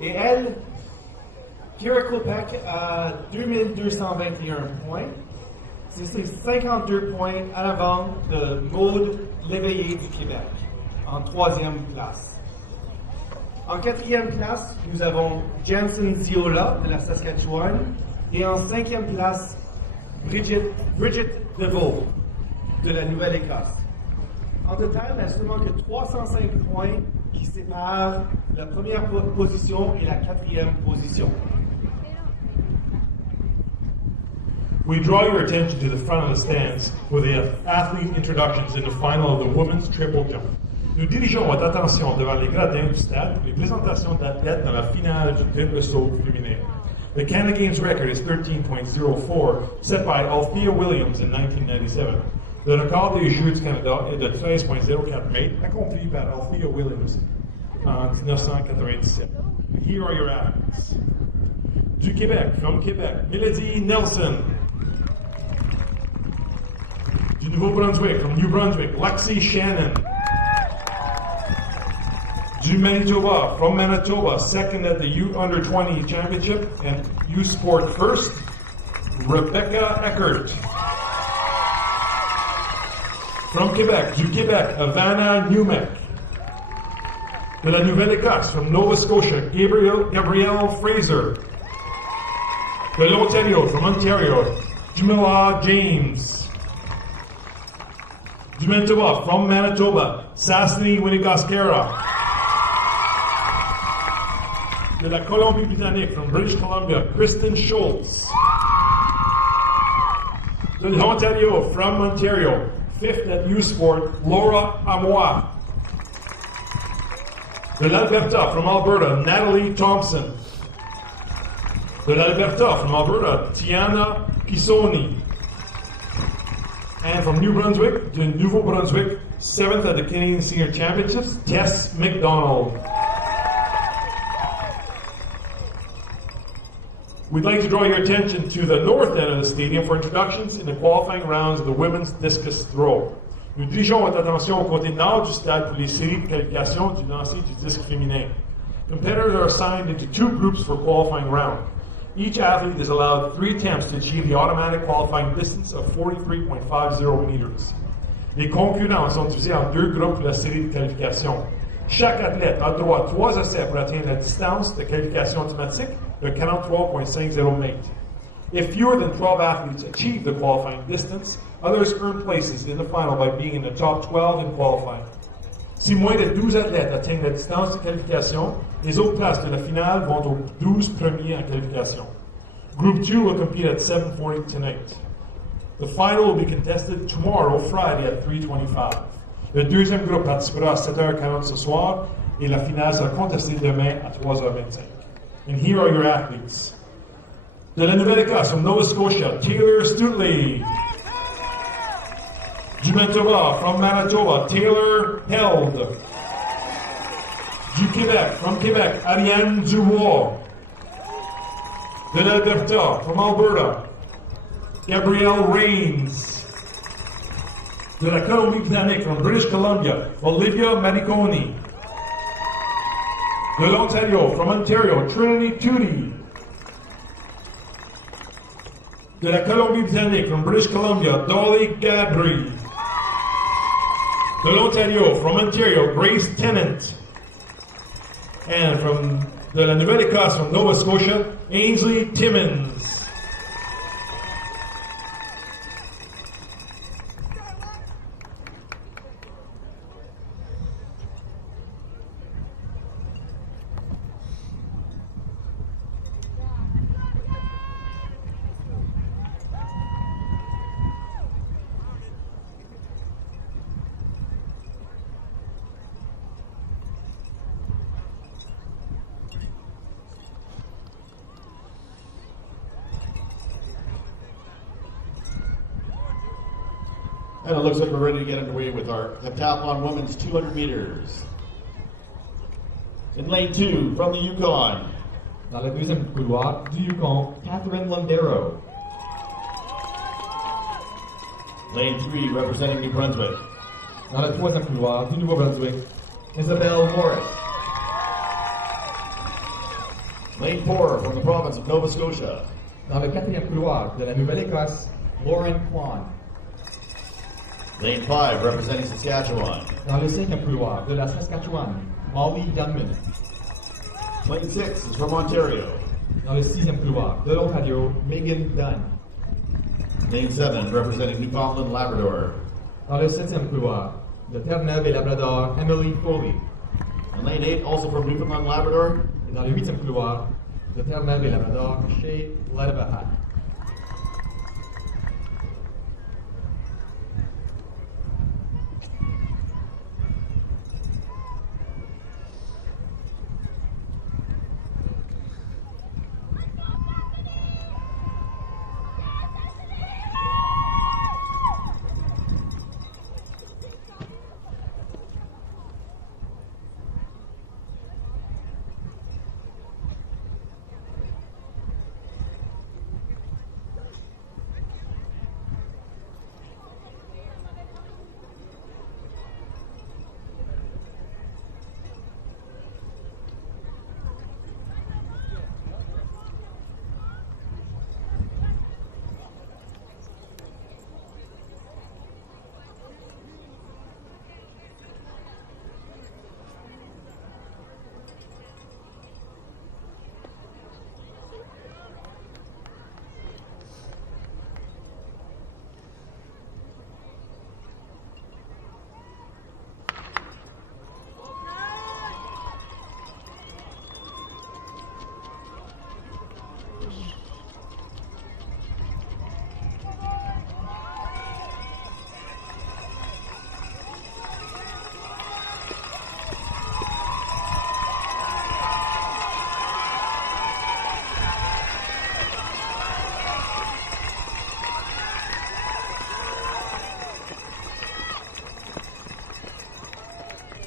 Et elle, Kira Kopech a 2221 points. C'est 52 points à l'avant de Maude Léveillé du Québec, en 3e place. En 4e place, nous avons Jansen Ziola de la Saskatchewan. Et en 5e place, Bridget DeVoe de la Nouvelle-Écosse. En total, il n'y a seulement que 305 points qui séparent la première position et la 4e position. We draw your attention to the front of the stands for the athlete introductions in the final of the women's triple jump. Nous dirigeons votre attention devant les gradins du stade pour les présentations d'athlètes dans la finale du triple saut féminin. The Canada Games record is 13.04, set by Althea Williams in 1997. Le record des Jeux du Canada est de 13.04 mètres, accompli par Althea Williams en 1997. Here are your athletes. Du Québec, from Québec, Melody Nelson. Du Nouveau-Brunswick, from New Brunswick, Lexi Shannon. Du Manitoba, from Manitoba, second at the U Under-20 Championship and U Sport first, Rebecca Eckert. From Quebec, du Québec, Havana Newmek. De la Nouvelle-Écosse, from Nova Scotia, Gabrielle Fraser. De l'Ontario, from Ontario, Jamila James. Du Manitoba, from Manitoba, Sassini Winigaskera. De la Colombie-Britannique, from British Columbia, Kristen Schultz. De l'Ontario, from Ontario, fifth at U Sport, Laura Amois. De l'Alberta, from Alberta, Natalie Thompson. De l'Alberta, from Alberta, Tiana Pisoni. And from New Brunswick, de Nouveau-Brunswick, seventh at the Canadian Senior Championships, Tess McDonald. We'd like to draw your attention to the north end of the stadium for introductions in the qualifying rounds of the women's discus throw. Nous dirigeons votre attention au côté nord du stade pour les séries de qualification du lancer du disque féminin. Competitors are assigned into two groups for qualifying round. Each athlete is allowed 3 attempts to achieve the automatic qualifying distance of 43.50 meters. Les concurrents sont divisés en 2 groupes pour la série de qualification. Chaque athlète a droit à 3 essais pour atteindre la distance de qualification automatique de 43.50 mètres. If fewer than 12 athletes achieve the qualifying distance, others earn places in the final by being in the top 12 in qualifying. Si moins de 12 athlètes atteignent la distance de qualification, les autres places de la finale vont aux 12 premiers en qualification. Group 2 will compete at 7:40 tonight. The final will be contested tomorrow, Friday at 3:25. Le deuxième groupe participera à 7h40 ce soir et la finale sera contestée demain à 3h25. And here are your athletes. De la Nouvelle-Écosse, from Nova Scotia, Taylor Stutley. Du Manitoba, from Manitoba, Taylor Held. Du Québec, from Québec, Ariane Dubois. De l'Alberta, from Alberta, Gabrielle Rains. De la Colombie-Britannique, from British Columbia, Olivia Mariconi. De l'Ontario, from Ontario, Trinity Tootie. De la Colombie-Britannique, from British Columbia, Dolly Gadry. De l'Ontario, from Ontario, Grace Tennant. And from de la Nouvelle-Écosse, from Nova Scotia, Ainsley Timmins. And it looks like we're ready to get underway with our heptathlon women's 200 meters. In lane 2, from the Yukon. Dans le deuxième couloir du Yukon, Catherine Londero. Lane 3, representing New Brunswick. Dans le troisième couloir du Nouveau-Brunswick, Isabelle Morris. Lane 4 from the province of Nova Scotia. Dans le quatrième couloir de la Nouvelle-Écosse, Lauren Kwan. Lane 5 representing Saskatchewan. Dans le cinquième couloir de la Saskatchewan, Molly Dunman. Lane 6 is from Ontario. Dans le sixième couloir de l'Ontario, Megan Dunn. Lane 7 representing Newfoundland Labrador. Dans le septième couloir de Terre-Neuve et Labrador, Emily Foley. And lane 8 also from Newfoundland Labrador. Et dans le huitième couloir de Terre-Neuve et Labrador, Shay Ledebahat.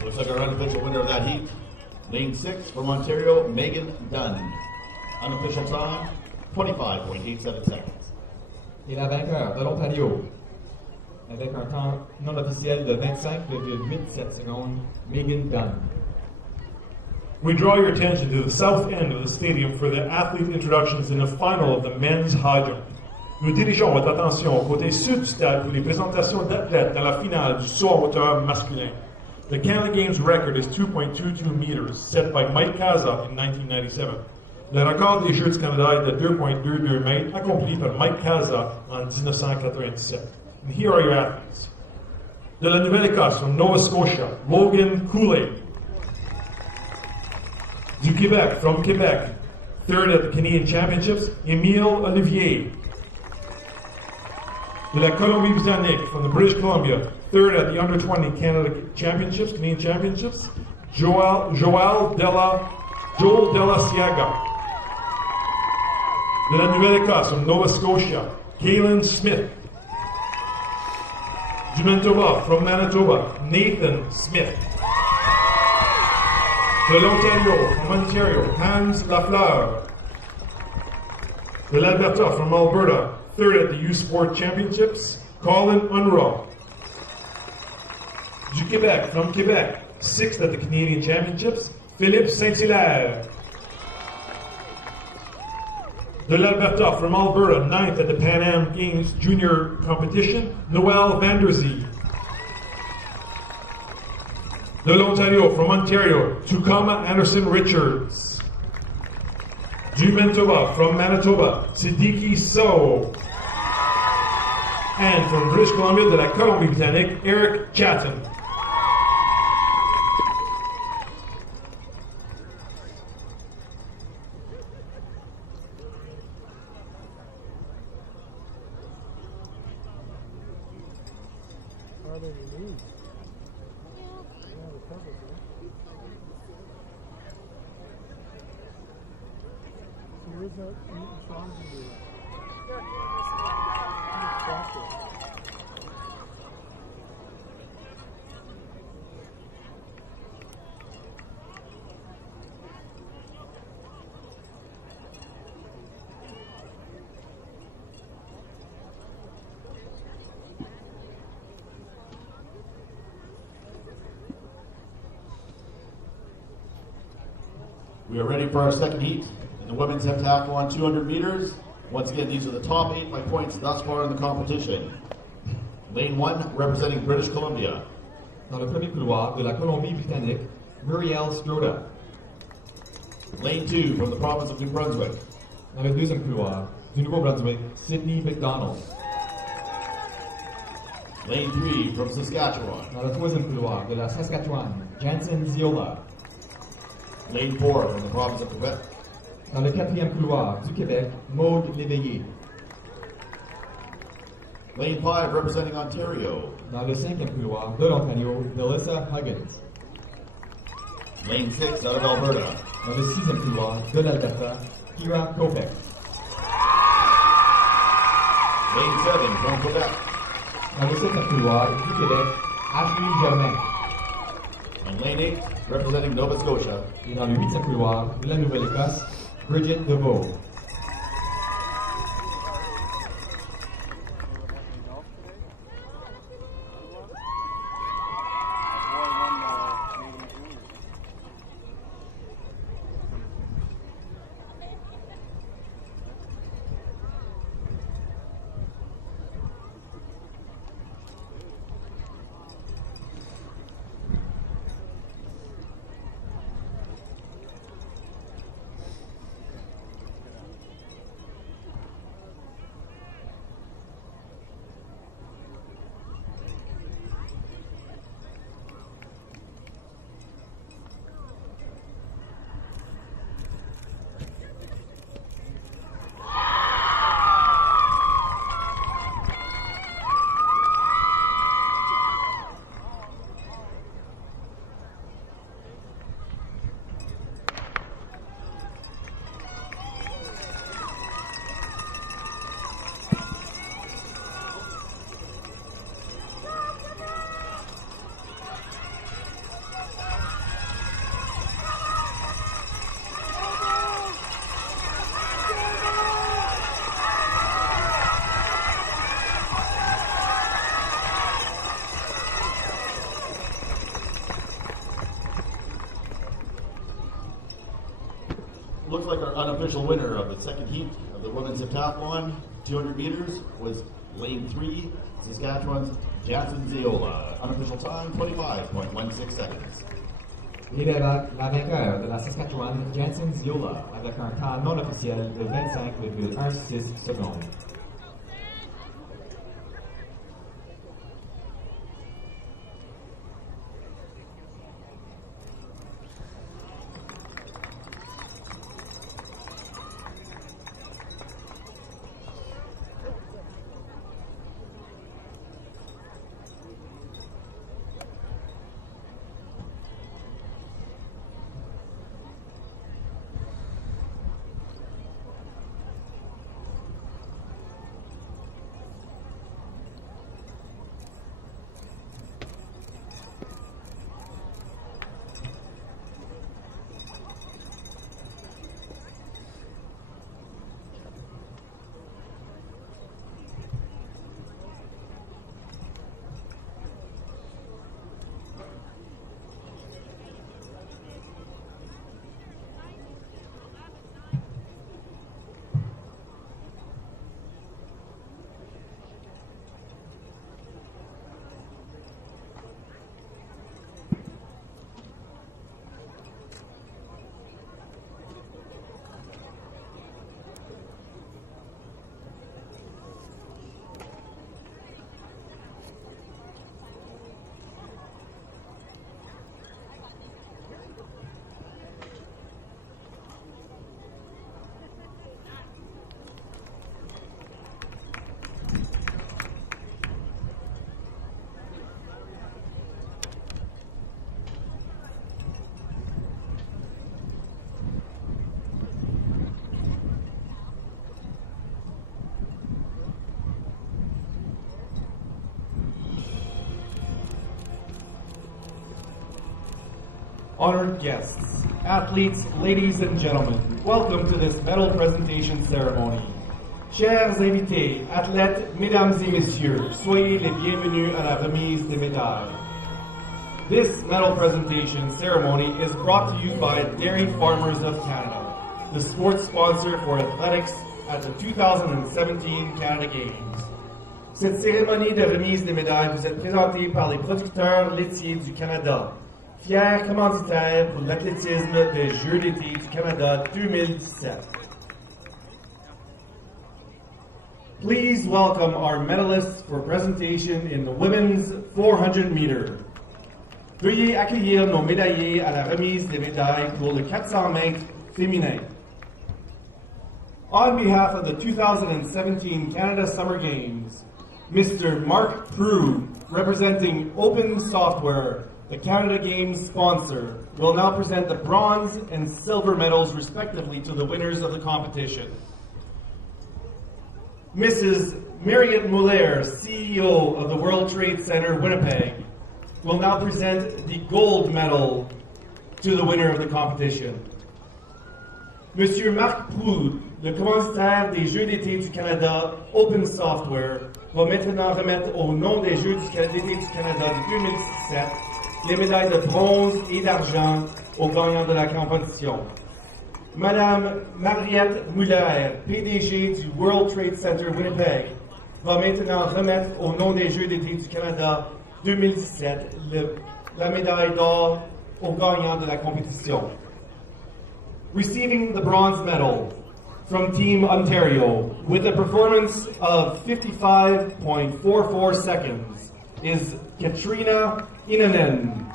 Looks like our unofficial winner of that heat. Lane 6 from Ontario, Megan Dunn. Unofficial time, 25.87 seconds. Et la vainqueur de l'Ontario, avec un temps non officiel de 25,87 secondes, Megan Dunn. We draw your attention to the south end of the stadium for the athlete introductions in the final of the men's high jump. Nous dirigeons votre attention au côté sud du stade pour les présentations d'athlètes dans la finale du saut en hauteur masculin. The Canada Games record is 2.22 meters, set by Mike Kaza in 1997. Le record des Jeux du Canada est de 2.22 mètres, accompli par Mike Kaza en 1997. And here are your athletes. De la Nouvelle-Écosse, from Nova Scotia, Logan Kool-Aid. Du Québec, from Quebec, third at the Canadian Championships, Émile Olivier. De la Colombie-Britannique, from the British Columbia, third at the Under-20 Canada Championships, Canadian Championships, Joel Della Siaga. De la Nouvelle-Écosse, from Nova Scotia, Kaylin Smith. Du Manitoba, from Manitoba, Nathan Smith. De l'Ontario, from Ontario, Hans Lafleur. De l'Alberta, from Alberta, third at the U Sport Championships, Colin Unruh. Du Québec, from Quebec, sixth at the Canadian Championships, Philippe Saint-Hilaire. De l'Alberta, from Alberta, ninth at the Pan Am Games Junior Competition, Noel Vanderzee. De l'Ontario, from Ontario, Tukama Anderson Richards. Du Manitoba, from Manitoba, Siddiqui Sow. And from British Columbia, de la Colombie-Britannique, Eric Chatton. We are ready for our second heat. the women's heptathlon 200 meters. Once again, these are the top 8 by points thus far in the competition. Lane 1, representing British Columbia. Dans le premier couloir de la Colombie-Britannique, Muriel Stroda. Lane 2, from the province of New Brunswick. Dans le deuxième couloir du Nouveau-Brunswick, Sydney McDonald. Lane 3, from Saskatchewan. Dans le troisième couloir de la Saskatchewan, Jansen Ziola. Lane 4, from the province of Quebec. Dans le quatrième couloir du Québec, Maude Léveillé. Lane 5, representing Ontario. Dans le cinquième couloir de l'Ontario, Melissa Huggins. Lane 6, out of Alberta. Dans le sixième couloir de l'Alberta, Kira Kopek. Lane 7, from Quebec. Dans le septième couloir du Québec, Ashley Germain. And lane 8, representing Nova Scotia. Et dans le huitième couloir de la Nouvelle-Écosse, Bridget DeVoe. Looks like our unofficial winner of the second heat of the women's heptathlon 200 meters was lane 3, Saskatchewan's Jansen Ziola. Unofficial time, 25.16 seconds. Et la vainqueur de la Saskatchewan, Jansen Ziola, avec un temps non officiel de 25,16 secondes. Honored guests, athletes, ladies and gentlemen, welcome to this medal presentation ceremony. Chers invités, athlètes, mesdames et messieurs, soyez les bienvenus à la remise des médailles. This medal presentation ceremony is brought to you by Dairy Farmers of Canada. the sports sponsor for athletics at the 2017 Canada Games. Cette cérémonie de remise des médailles vous est présentée par les producteurs laitiers du Canada, fiers commanditaires pour l'athlétisme des Jeux d'été du Canada 2017. Please welcome our medalists for presentation in the women's 400 meter. Veuillez accueillir nos médaillés à la remise des médailles pour le 400 mètres féminin. On behalf of the 2017 Canada Summer Games, Mr. Mark Prue, representing Open Software, the Canada Games sponsor, will now present the bronze and silver medals respectively to the winners of the competition. Mrs. Mariette Muller, CEO of the World Trade Center, Winnipeg, will now present the gold medal to the winner of the competition. Monsieur Marc Proud, le commanditaire des Jeux d'été du Canada Open Software, va maintenant remettre au nom des Jeux d'été du Canada de 2017 les médailles de bronze et d'argent aux gagnants de la compétition. Madame Mariette Muller, PDG du World Trade Center Winnipeg, va maintenant remettre au nom des Jeux d'été du Canada 2017 la médaille d'or aux gagnants de la compétition. Receiving the bronze medal from Team Ontario with a performance of 55.44 seconds is Katrina Inanen.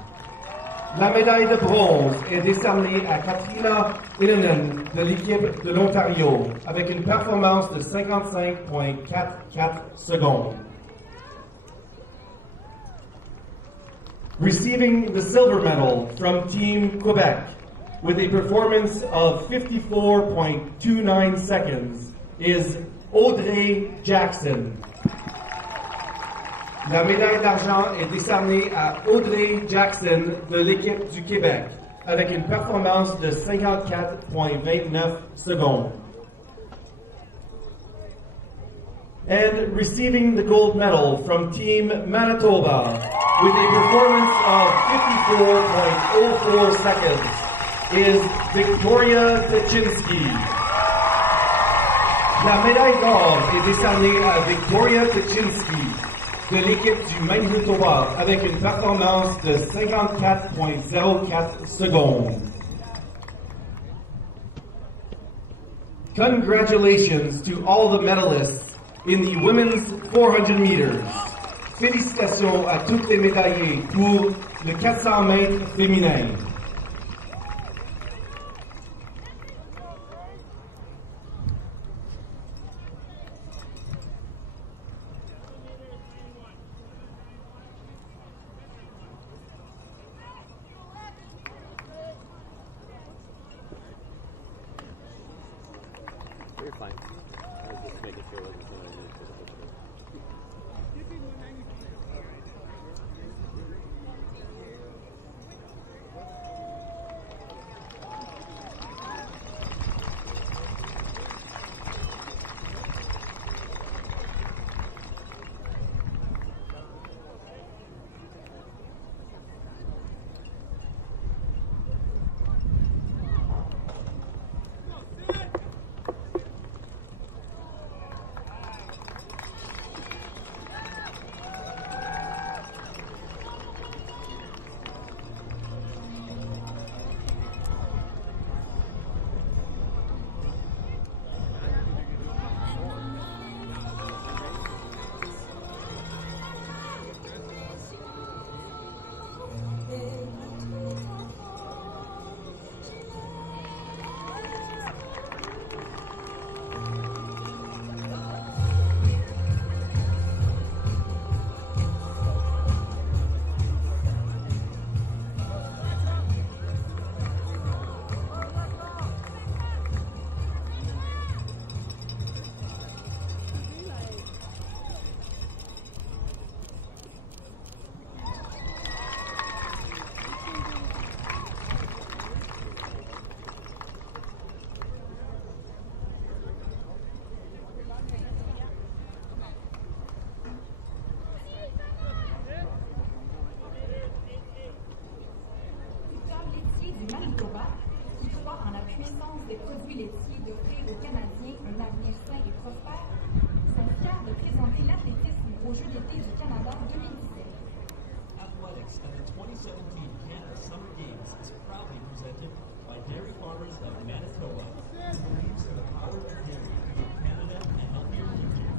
La médaille de bronze est décernée à Katrina Inanen de l'équipe de l'Ontario avec une performance de 55.44 secondes. Receiving the silver medal from Team Quebec with a performance of 54.29 seconds is Audrey Jackson. La médaille d'argent est décernée à Audrey Jackson de l'équipe du Québec avec une performance de 54.29 secondes. And receiving the gold medal from Team Manitoba with a performance of 54.04 seconds is Victoria Tuchinski. La médaille d'or est décernée à Victoria Tuchinski de l'équipe du Manitoba avec une performance de 54.04 secondes. Congratulations to all the medalists in the women's 400 meters. Félicitations à toutes les médaillées pour le 400 mètres féminin. You're fine. I was just making sure it wasn't something I needed to put it. l'importance des produits laitiers d'offrir aux Canadiens un avenir sain et prospère, sont fiers de présenter l'athlétisme aux Jeux d'été du Canada 2017. Athletics at the 2017 Canada Summer Games is proudly presented by Dairy Farmers of Manitoba, who believes in the power of dairy to make Canada a healthier future.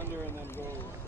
under and then goes.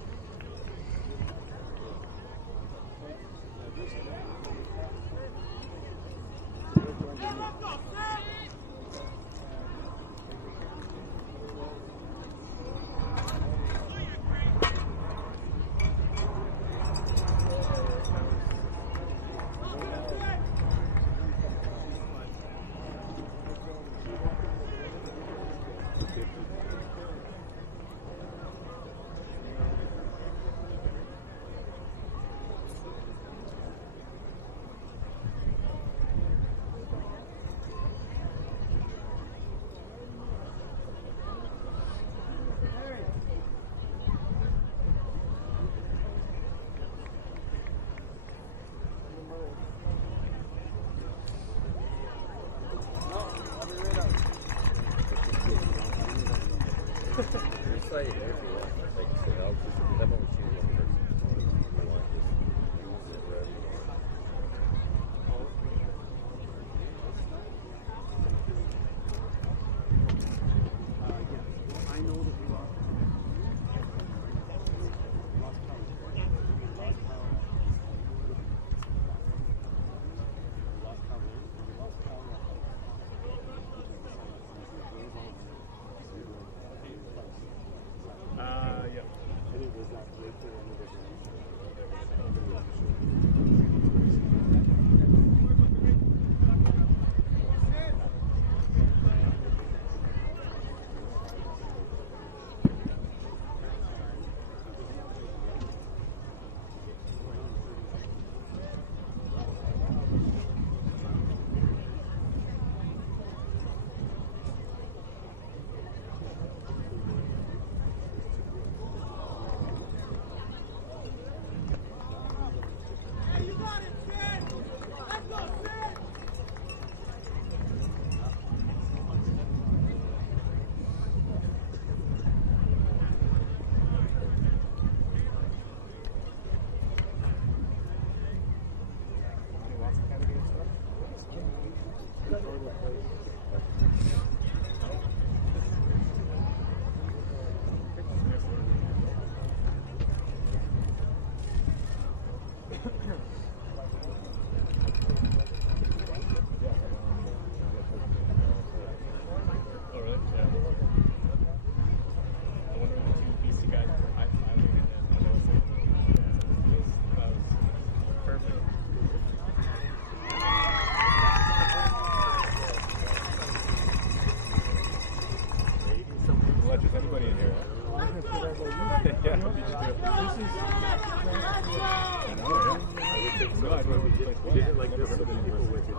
No, I mean, we did it like this with the people with it.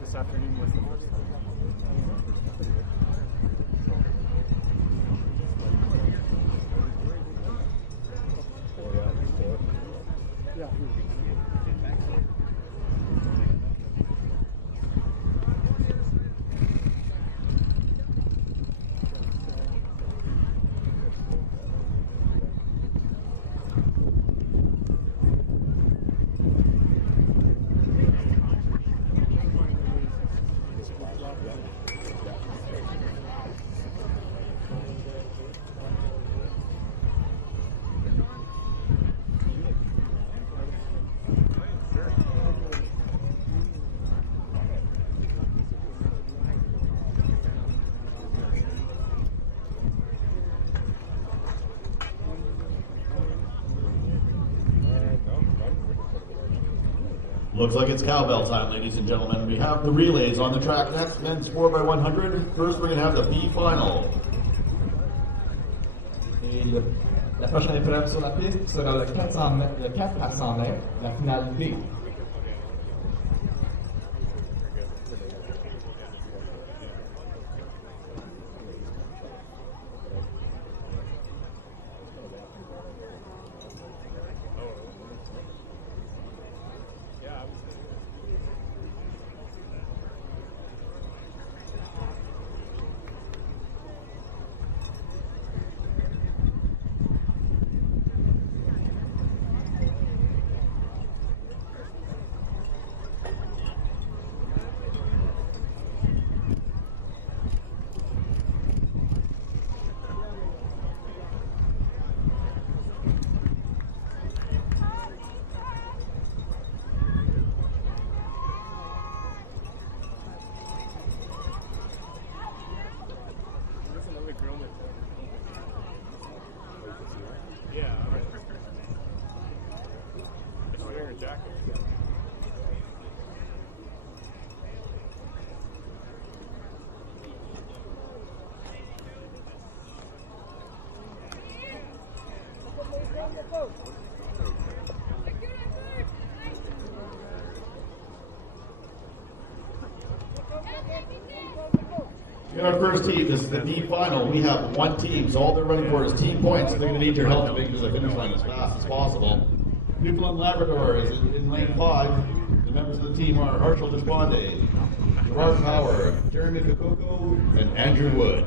This afternoon was the first time. Looks like it's cowbell time, ladies and gentlemen. We have the relays on the track next. Men's 4x100. First, we're going to have the B final. Et la prochaine épreuve sur la piste sera le 4 à 100 mètres, la finale B. Yeah. It's wearing a jacket. In our first heat, this is the B final. We have one team, so all they're running for is team points. So they're going to need your help to make it to the finish line as fast as possible. Newfoundland Labrador is in lane 5. The members of the team are Harshal Deshpande, Gerard Power, Jeremy Kokoko, and Andrew Wood.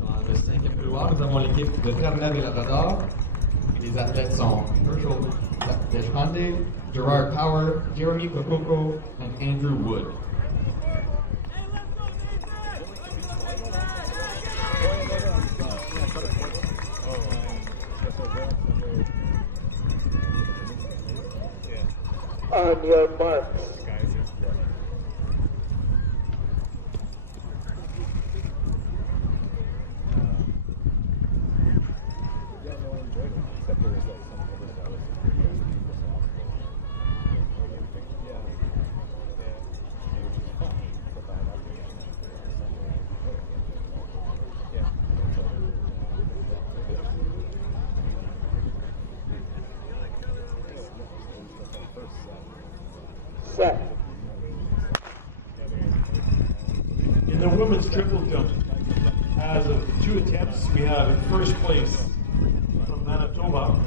Dans le 5e couloir, nous avons l'équipe de Terre-Neuve et Labrador. Les athlètes sont Herschel Deshpande, Gerard Power, Jeremy Kokoko, and Andrew Wood. On your marks. Set. In the women's triple jump, as of 2 attempts, we have in first place from Manitoba,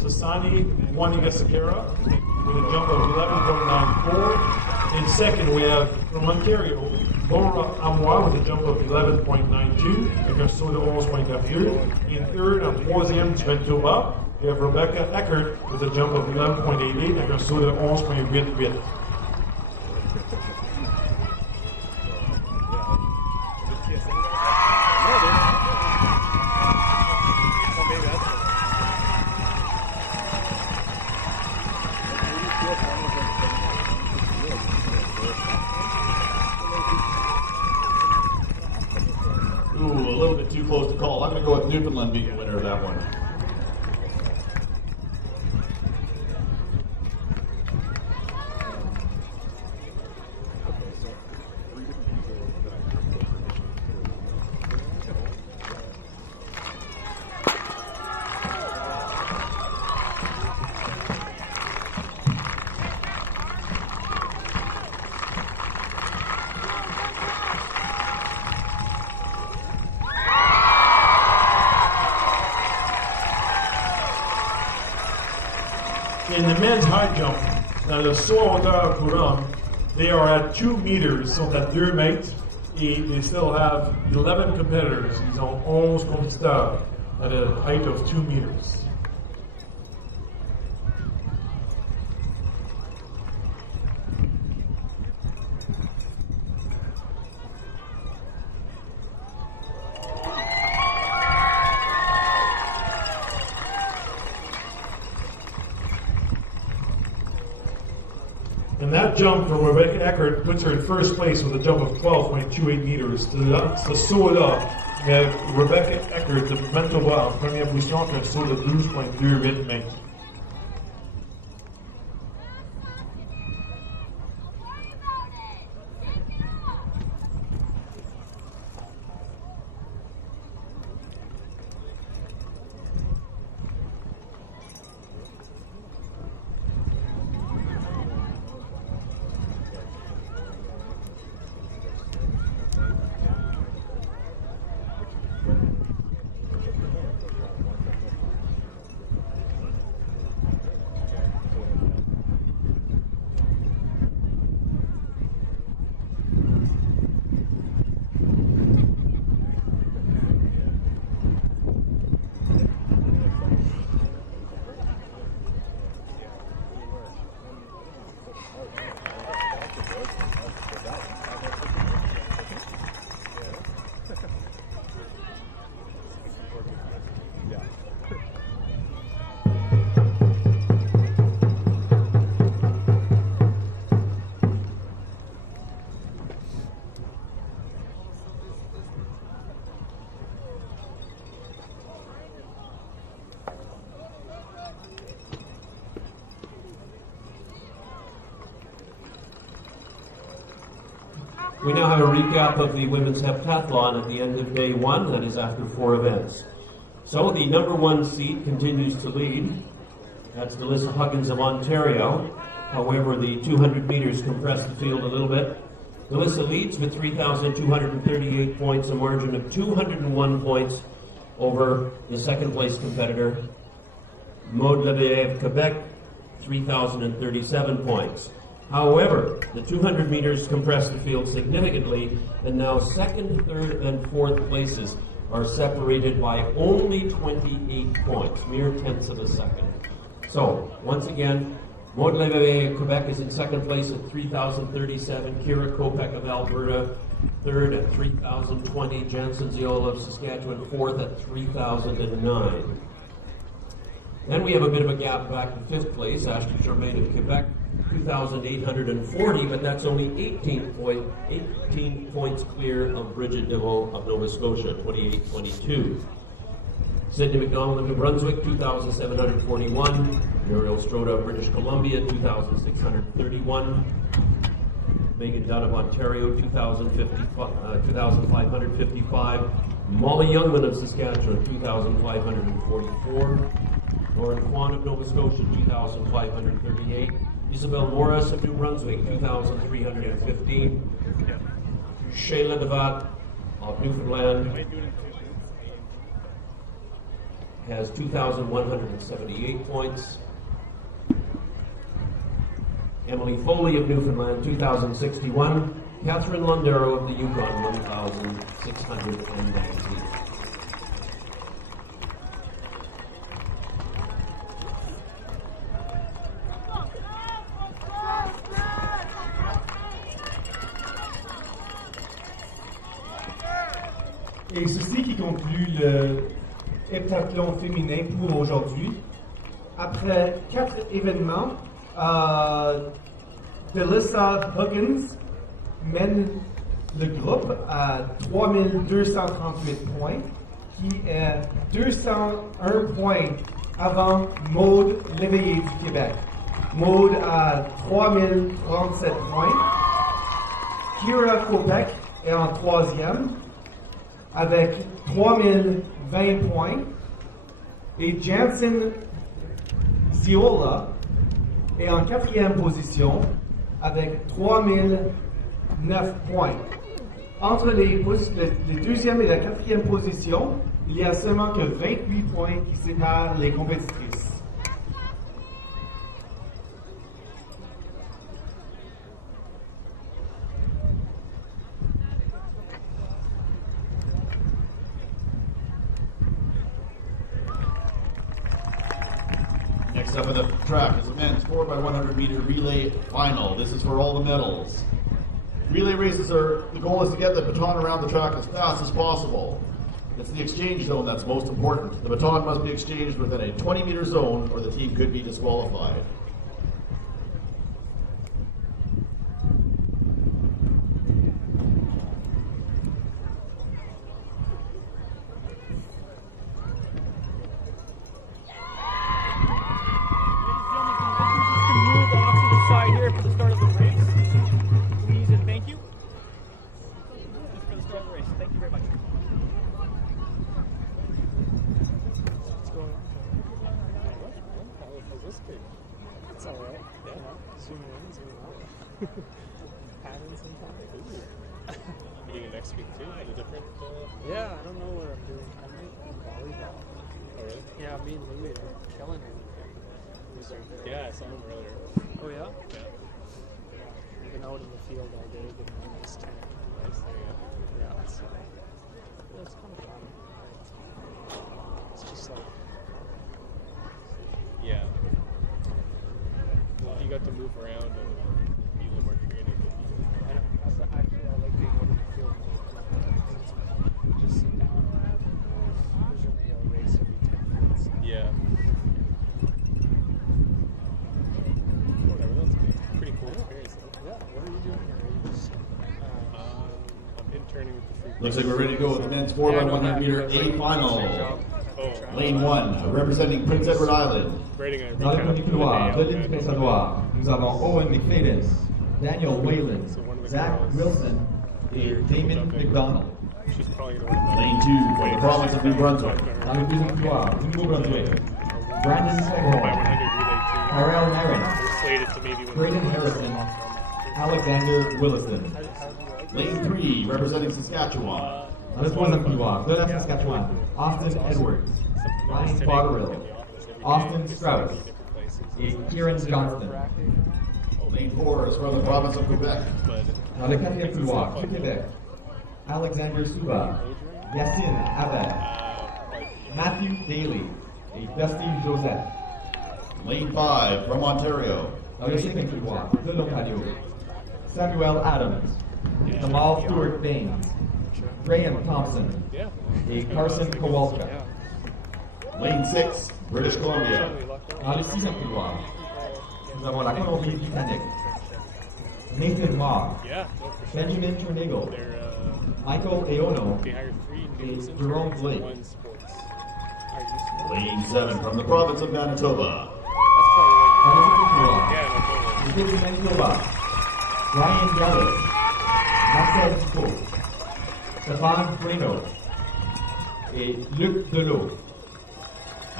Sasani Wanigasakera with a jump of 11.94. In second, we have from Ontario, Laura Amois with a jump of 11.92 avec un saut de 11.42. In third, en troisième du Manitoba, we have Rebecca Eckert with a jump of 11.88 avec un saut de 11.88. Ooh, a little bit too close to call. I'm going to go with Newfoundland being the winner of that one. in the men's high jump, dans le saut à hauteur pour hommes, they are at 2 meters, ils sont à 2 mètres, et they still have 11 competitors. Ils ont 11 compétiteurs at a height of 2 meters. And that jump from Rebecca Eckert puts her in first place with a jump of 12.28 meters. Ce saut-là met Rebecca Eckert de Manitoba en première position avec un saut de 12.28 mètres. We now have a recap of the women's heptathlon at the end of day one, that is after 4 events. So the number 1 seed continues to lead. That's Delissa Huggins of Ontario. However, the 200 meters compressed the field a little bit. Delissa leads with 3,238 points, a margin of 201 points over the second place competitor, Maude Leveille of Quebec, 3,037 points. However, the 200 meters compressed the field significantly, and now second, third, and fourth places are separated by only 28 points, mere tenths of a second. So, once again, Maude Leveille of Quebec is in second place at 3,037, Kira Kopek of Alberta, third at 3,020, Jansen Ziola of Saskatchewan, fourth at 3,009. Then we have a bit of a gap back to fifth place, Ashley Germain of Quebec, 2,840, but that's only 18 points clear of Bridget DeVaux of Nova Scotia, 28-22. Sydney McDonald of New Brunswick, 2,741. Muriel Stroda of British Columbia, 2,631. Megan Dunn of Ontario, 2,555. Molly Youngman of Saskatchewan, 2,544. Lauren Kwan of Nova Scotia, 2,538. Isabel Morris of New Brunswick, 2,315. Shayla Devat of Newfoundland has 2,178 points. Emily Foley of Newfoundland, 2,061. Catherine Londero of the Yukon, 1,619. Et ceci qui conclut le heptathlon féminin pour aujourd'hui. Après 4 événements, Delissa Huggins mène le groupe à 3238 points, qui est 201 points avant Maude Léveillé du Québec. Maude a 3037 points. Kira Kopek est en 3e avec 3020 points. Et Jansen Ziola est en 4e position avec 3009 points. Entre les 2e et la 4e position, il y a seulement que 28 points qui séparent les compétitrices. Next up in the track is the men's 4x100 meter relay final. This is for all the medals. Relay races the goal is to get the baton around the track as fast as possible. It's the exchange zone that's most important. The baton must be exchanged within a 20-meter zone or the team could be disqualified. Yeah, I don't know what I'm doing. I might be volleyball. Oh, really? Yeah, me and Louie are killing it. Yeah, I saw him earlier. Oh, yeah? Yeah. We've been out in the field all day getting a nice tan. Nice. There you go. Yeah, it's kind of fun. It's just like, Yeah. Well, if you got to move around and be a little more creative. I like being out in the field. Just sit down. There's only a race every 10 minutes. Yeah. Whatever, that's a pretty cool experience. Yeah, what are you doing here? Are you just, I'm interning with the free. Looks like we're ready to go with the men's 4x100 meter A final. Lane 1, representing Prince Edward Island. Dans le premier couloir de l'île du Prince-Édouard, nous avons Owen McFadden, Daniel Whalen, Zach Wilson et Damon McDonald. She's probably going to win. Lane 2, for the province of New Brunswick. Dans le deuxième couloir du Nouveau-Brunswick, Brandon Seghorn, 500 relay team. Tyrell Narron, They're slated to maybe win. Braden Harrison, Alexander Williston. Lane 3, representing Saskatchewan. Dans le troisième couloir de la Saskatchewan, Austin Edwards, Ryan Botterill, Austin Strauss et Kieran Johnston. Lane 4 is from the province of Quebec. Dans le quatrième couloir du Québec, Alexander Souba, Yacine Abad, Matthew Daly et Dusty Joseph. Lane 5, from Ontario. Dans le cinquième couloir de l'Ontario, Samuel Adams, Jamal Stewart Baines, Graham Thompson et Carson Kowalska. Lane 6, British Columbia. Dans le sixième couloir, nous avons la Colombie-Britannique, Nathan Maher, Yeah, no, for sure. Benjamin Turnigle, They're, Michael Aono they hired 3 new et Jerome Blake. one sports. Are you Lane 7, from the province of Manitoba. That's probably Dans le septième couloir, yeah, no, totally. l'équipe du Manitoba, Ryan Gellis, Marcel Dupont, Stéphane Bruno et Luc Delot.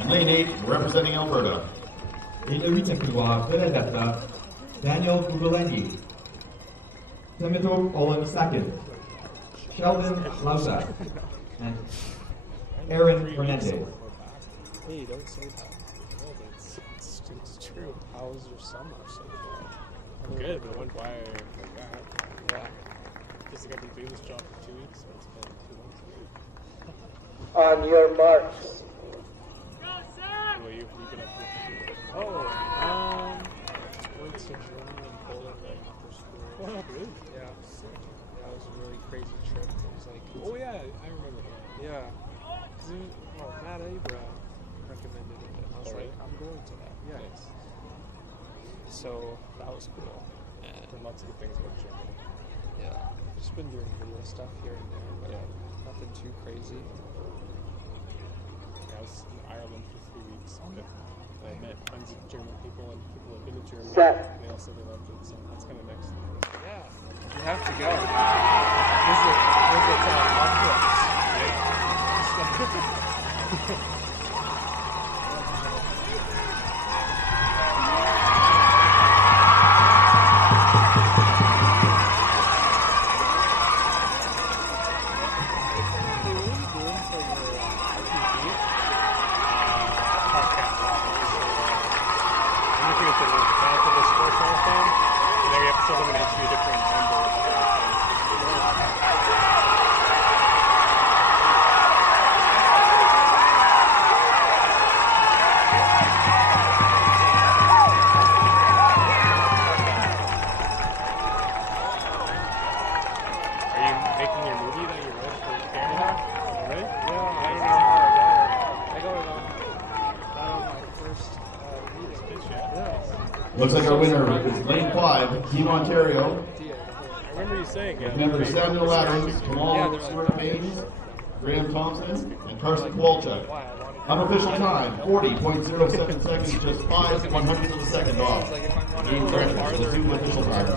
And Lane 8, representing Alberta. Et le huitième couloir de l'Alberta, Daniel Gugulenyi, Timothy Olanisakin, Sheldon Lausa, and Aaron Fernandez. hey, don't say that. No, it's true. How was your summer so far? Good, but went by like that. Yeah. Because I got to do this job for 2 weeks, so it's been 2 months. On your marks. Well, you've been up to. Oh, went to Germany and Poland right after school. Oh, really? Yeah. That was a really crazy trip. It was like, Oh, yeah, I remember that. yeah. 'Cause Matt Abra recommended it. And I was Oh, like, really? I'm going to that. Yeah. Nice. So that was cool. And Heard lots of good things about Germany. yeah, just been doing video stuff here and there, but nothing too crazy. Yeah, I was in Ireland for 3 weeks. But I met tons of German people and people who have been to Germany. Set. And they all said they loved it, so that's kind of next. Yeah, you have to go. Visit Auschwitz. Hey, what are you doing for your RPG? Podcast. I'm looking at the Back of the Sports Hall of Fame, and every episode I'm going to interview a different member of the Hall of Fame. that you wrote for Canada. Really? Yeah, I don't know how I got it. I got it on my first meeting. Yeah. Looks like our winner is lane 5, Team Ontario. I remember you saying it. Members Samuel Adams, Yeah, Kamal they're like, Stewart-Baines, Graham Thompson, and Carson Kowalczyk. Unofficial time, 40.07 seconds, just 5/100ths of a second off. Like if I'm running Game a little credits, farther, resume official time. well,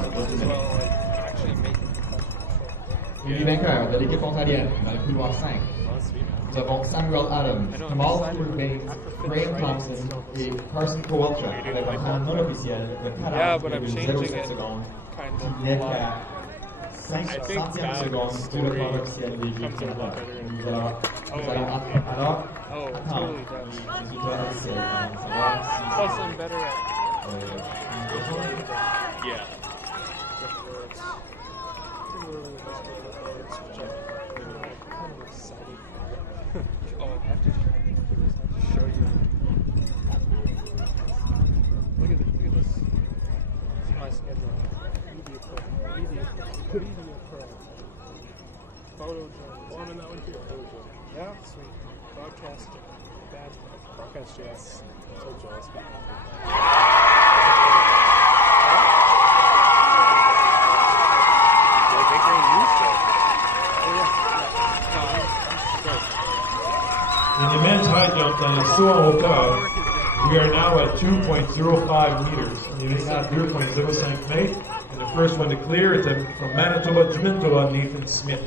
like actually making Et les vainqueurs de l'équipe ontarienne dans le couloir 5. Nous avons Samuel Adams, Kamal Stewart-Baines, Graham Thompson et Carson Kowalczyk avec un temps non officiel de Yeah, but I'm 40,07 changing it secondes kind qui of n'est a lot. qu'à 5 I think centièmes de that seconde sur le story temps officiel des Jeux comes du in a lot Canada. better. Nous allons Oh, alors Oh, attendre totally does. les résultats officiels avant de savoir Plus I'm better at si yeah. Oh, I have to show you. Look at this. This is my schedule. Media pro. Photo journalism. Oh, I'm in that one too. Photo journalism. Yeah, sweet. Broadcast. Bad. Broadcast jazz. So jealous. In the men's high jump dans le saut en hauteur, we are now at 2.05 meters. On est à 2.05 mètres. And the first one to clear is from Manitoba to Manitoba, Nathan Smith.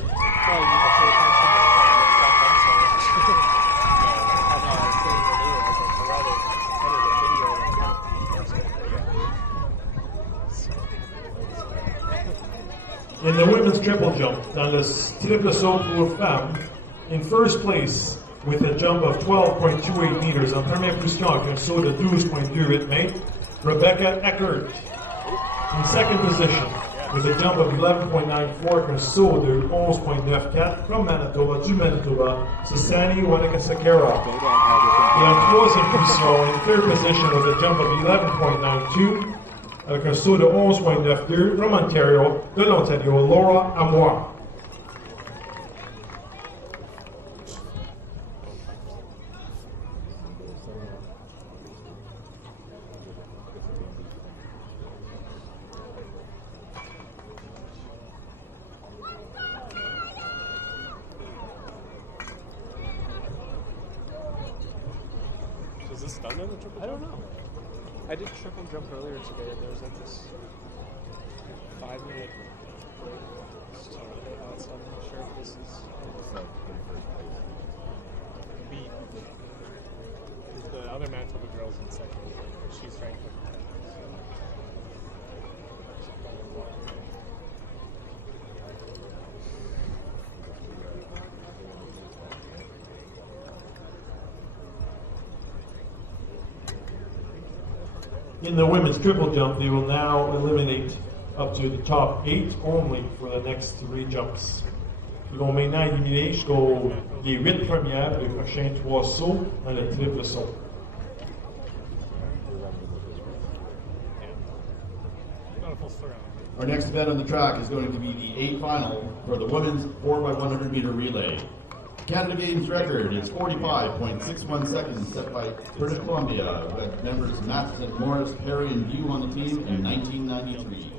In the women's triple jump, dans le triple saut pour femmes, in first place with a jump of 12.28 meters en première position avec un saut de 12.28 mètres, Rebecca Eckert. In second position with a jump of 11.94 avec un saut de 11.94 from Manitoba to Manitoba, Susani Wanakasakara. Et en troisième position, in third position with a jump of 11.92 avec un saut de 11.92 from Ontario, de l'Ontario, Laura Amoir. Is this done in the triple jump? I don't know. I did triple jump earlier today, and there was like this 5-minute break. So I'm not sure if this is beat. Because the other Manitoba girl's in second. She's ranked with In the women's triple jump, they will now eliminate up to the top 8 only for the next 3 jumps. Ils vont maintenant éliminer jusqu'aux les 8 premières pour les prochains 3 sauts dans le triple saut. not a full story. Our next event on the track is going to be the 8 final for the women's 4x100 meter relay. Canada Games record is 45.61 seconds, set by British Columbia, with members Matheson, Morris, Perry, and View on the team in 1993.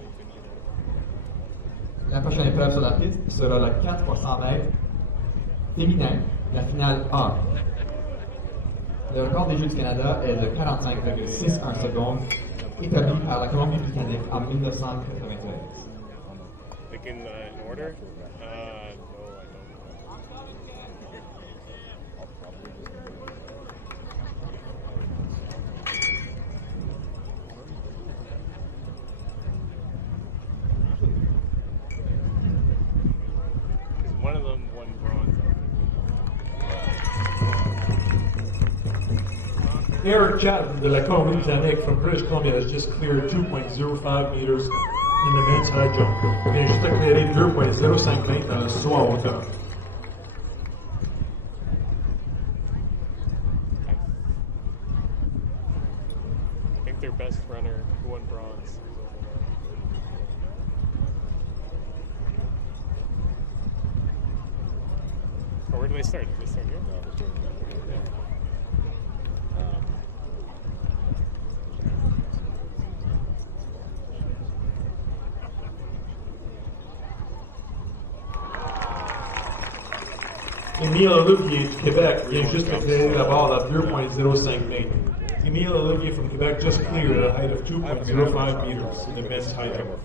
La prochaine épreuve sur la piste sera le 4 x 100 mètres féminin, la finale A. Le record des Jeux du Canada est de 45,61 secondes, établi par la Colombie-Britannique en 1993. Like in order? No, I don't. Because one of them won bronze. Eric Chapman de la Colombie-Britannique from British Columbia has just cleared 2.05 meters in the men's high jump. Il vient juste de clearer 2.05 mètres dans le saut en hauteur. I think their best runner who won bronze is over there. do they start? Do they start here? Émile Olivier du Québec vient juste de clear la barre à 2.05 mètres. Émile Olivier from Quebec just cleared at a height of 2.05 meters in the men's high jump.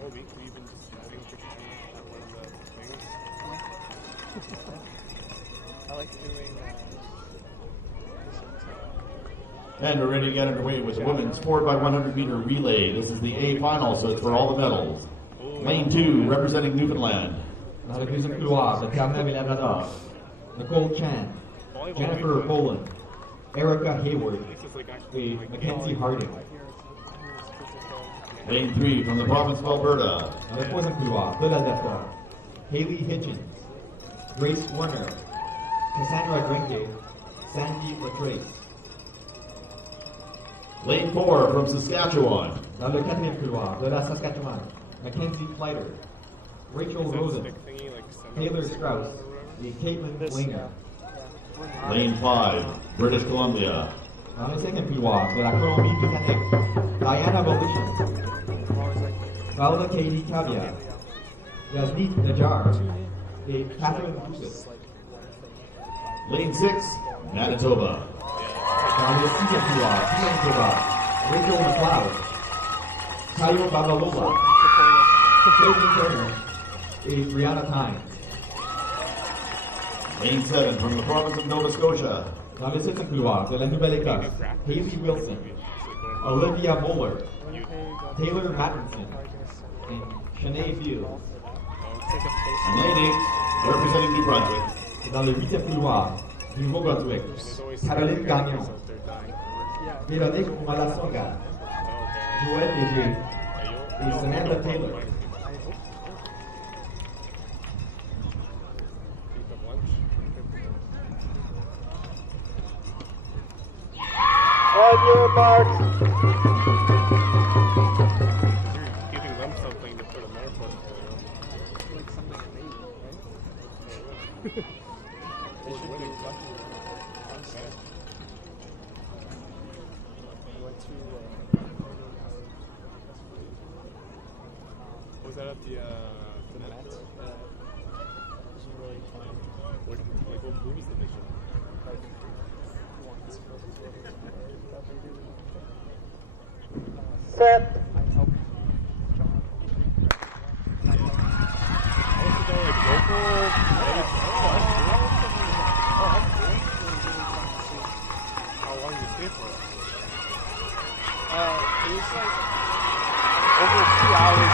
Whole week we've been just having Christian at one of the things. I like doing And we're ready to get underway with the women's 4x100 meter relay. This is the A final, so it's for all the medals. Lane 2, representing Newfoundland. Dans le deuxième couloir de Terre-Neuve et Labrador, Nicole Chan, Jennifer Boland, Erica Hayward et Mackenzie Harding. Lane 3, from the province of Alberta. Dans le troisième couloir de l'Alberta, Hayley Hitchens, Grace Warner, Cassandra Drenke, Sandy Latrace. Lane 4, from Saskatchewan. Dans le quatrième couloir de la Saskatchewan, Mackenzie Fleiter, Rachel Rosen, Taylor Strauss et Caitlin Weiner. Lane 5, British Columbia. Dans le cinquième couloir de la Colombie-Britannique, Diana Volition, Paula Katie Cabia, Yasneet Najar et Catherine Lucas. Lane 6, Manitoba. Dans le sixième couloir du Manitoba, Rachel McLeod, Tayo Babalola, Caitlin Turner et Brianna Tynes. Lane 7, from the province of Nova Scotia. Dans le septième couloir de la Nouvelle-Écosse, Hayley Wilson, Olivia Moeller, Taylor Mattinson et Shanae Beal. And Lane 8, representing New Brunswick. Et dans le huitième couloir du Nouveau-Brunswick, Caroline Gagnon, Véronique Malasonga, Joël Léger et Samantha Taylor. On your marks. giving them something to put in their portfolio. Like something amazing, right? They should be lucky. We went to was that at the Met? It was really fun. Like what movies did they show? Like Set. I helped John. I also go like local. How long did you stay for? It was like over 2 hours.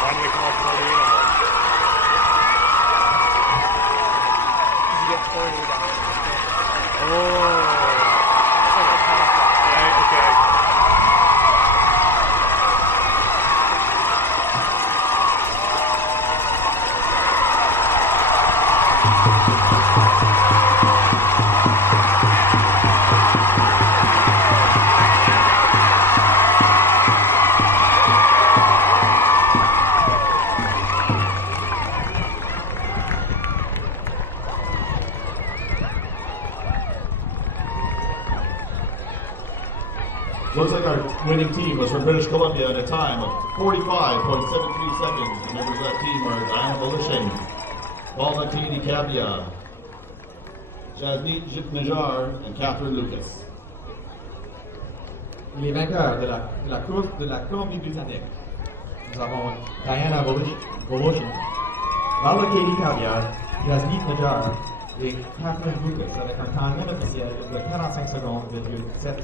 Why did they come up 48 hours? Because you get 48 hours. Oh. Right, okay. Looks like our winning team was from British Columbia at a time of 45.73 seconds. The members of that team are Diana Volition, Paula Katie Cabia, Jasneet Najar, and Catherine Lucas. Les vainqueurs de la course de la Colombie-Britannique. Nous avons Diana Volition, Paula Katie Cabia, Yasneet Najar, et Catherine Lucas avec un temps non officiel de 45 secondes, 7-3.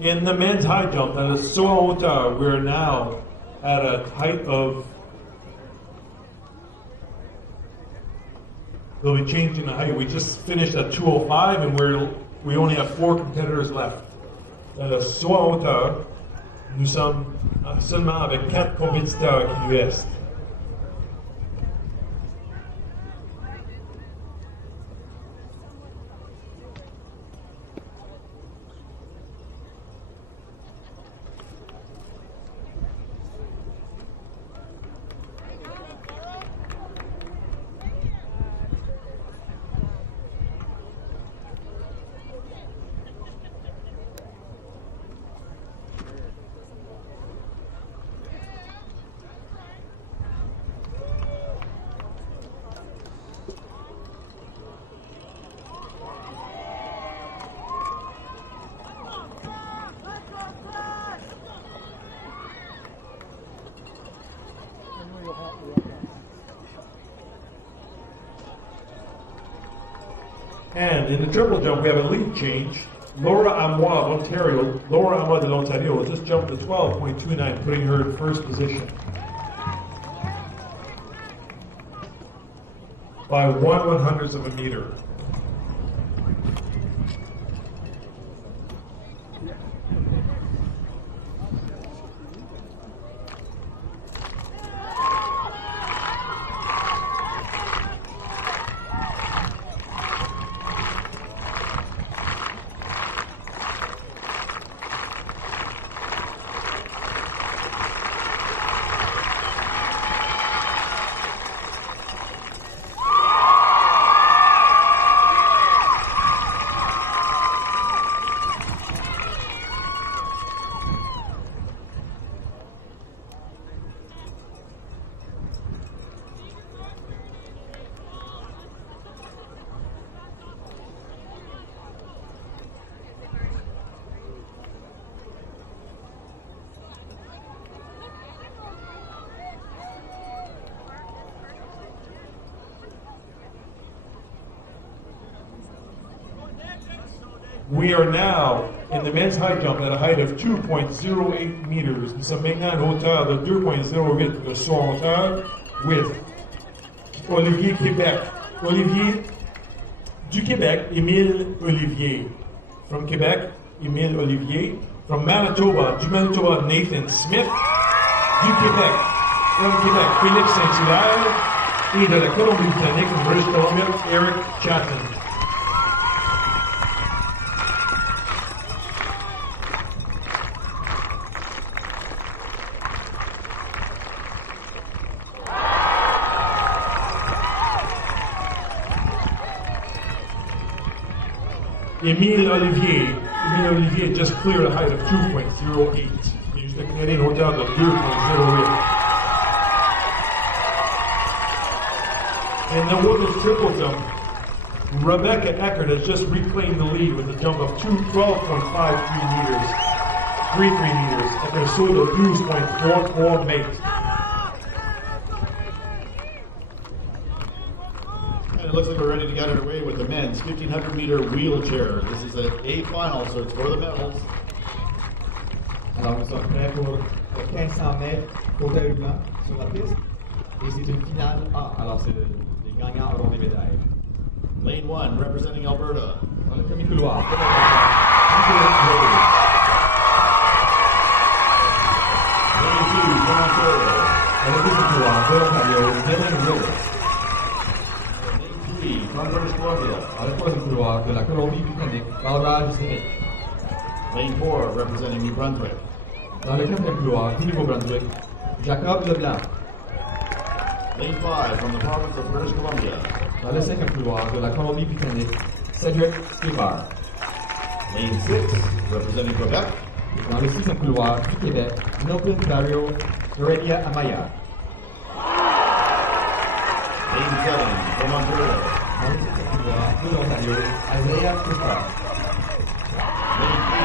In the men's high jump, that is saut en hauteur, we're now at a height of, they'll be changing the height. We just finished at 205 and we only have 4 competitors left. Saut en hauteur, nous sommes seulement avec 4 compétiteurs qui nous restent. And in the triple jump, we have a lead change. Laura Amois of Ontario, Laura Amois de l'Ontario just jumped to 12.29, putting her in first position by 1/100th of a meter. We are now in the men's high jump at a height of 2.08 meters. Nous sommes maintenant à une hauteur de 2.08 de saut en hauteur with Olivier Québec. Olivier du Québec, Émile Olivier. From Quebec, Émile Olivier. From Manitoba, du Manitoba, Nathan Smith. Du Québec, from Québec, Félix Saint-Hilaire. Et de la Colombie-Britannique, from British Columbia, Eric Chapman. Émile Olivier just cleared a height of 2.08. Il used the Canadian hauteur de 2.08. In the women's triple jump, Rebecca Eckert has just reclaimed the lead with a jump of 12.53 meters. 33 meters, avec un saut de 12.33 mètres. looks like we're ready to get it away with the men's 1500 meter wheelchair. This is an A final, so it's for the medals. Alors nous sommes prêts pour le 1500 mètres fauteuil roulant sur la piste. Et c'est une finale A. Alors c'est les gagnants auront des médailles. Lane 1, representing Alberta. Dans le premier couloir. Lane 2, from Ontario. Dans le deuxième couloir, de l'Ontario, Dylan Willis. Lane 3, from British Columbia. Dans le troisième couloir, de la Colombie-Britannique, Balraj Singh. Lane 4, representing New Brunswick. Dans le quatrième couloir, du Nouveau-Brunswick, Jacob Leblanc. Lane 5, from the province of British Columbia. Dans le cinquième couloir, de la Colombie-Britannique, Cedric Stivar. Lane 6, representing Quebec. Et dans le sixième couloir, du Québec, Milton Dario Heredia Amaya. Lane 7, from Ontario. Dans le septième couloir, de l'Ontario, Isaiah Christophe. Lane 8,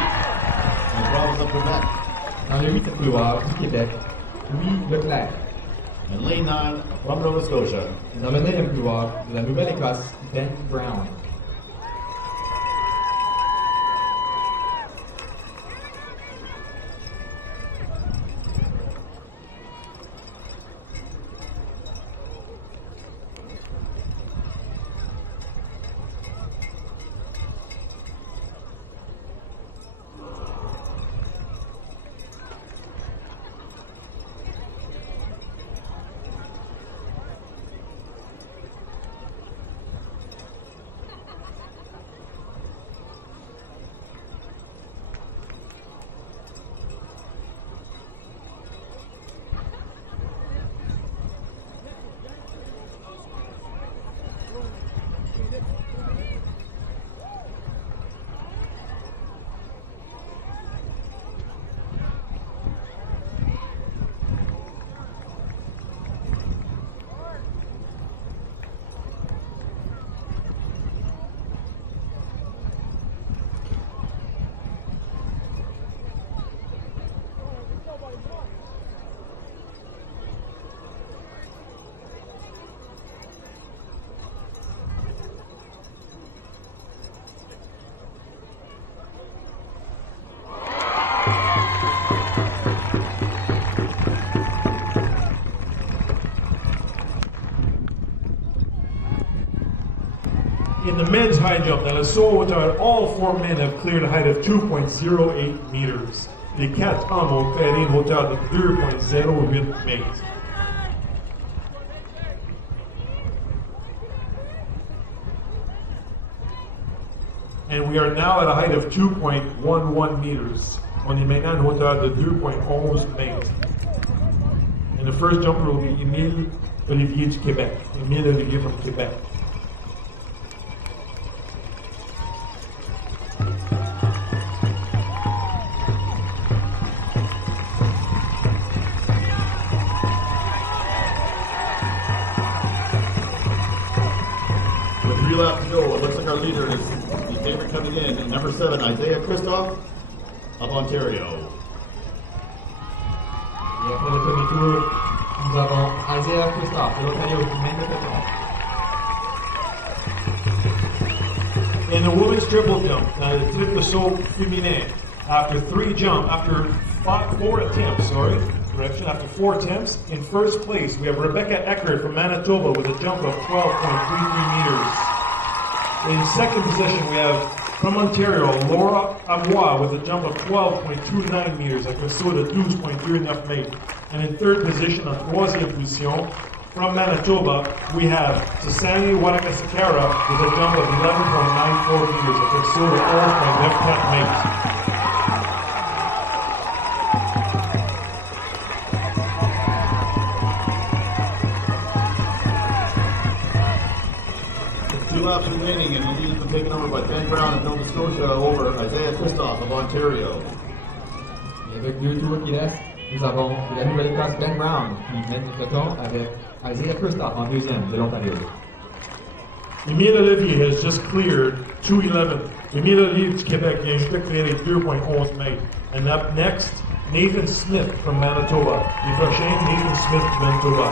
from the province of Quebec. Dans le huitième couloir, du Québec, Louis Leclerc. And lane 9, from Nova Scotia. Dans le neuvième couloir, de la Nouvelle-Écosse, Ben Brown. In the men's high jump, dans le saut hauteur, all four men have cleared a height of 2.08 meters. Les quatre hommes ont fait une hauteur de 2.08 mètres. And we are now at a height of 2.11 meters. On est maintenant à une hauteur de 2.11 mètres. And the first jumper will be Émile Olivier du Québec. Émile Olivier from Quebec. With 3 laps to go, it looks like our leader is the favorite coming in at number 7, Isaiah Christophe of Ontario. Et après le premier tour, nous avons Isaiah Christophe de l'Ontario qui mène le peloton. In the women's triple jump, the triple saut féminin, after 4 attempts, in first place we have Rebecca Eckert from Manitoba with a jump of 12.33 meters. In second position we have from Ontario, Laura Amois with a jump of 12.29 meters, avec un saut de 12.29 mètres. And in third position, en troisième position, from Manitoba, we have Sasani Wanakasakara with a jump of 11.94 meters, avec un saut de 11.94 mètres. Laps remaining, and the lead has been taken over by Ben Brown of Nova Scotia over Isaiah Christophe of Ontario. Et avec 2 tours qui restent, nous avons de la Nouvelle-Écosse Ben Brown qui mène le peloton avec Isaiah Christophe en deuxième de l'Ontario. Émile Olivier has just cleared 2:11. Émile Olivier du Québec vient juste de clearer 2.11 mètres. And up next, Nathan Smith from Manitoba. Le prochain, Nathan Smith de Manitoba.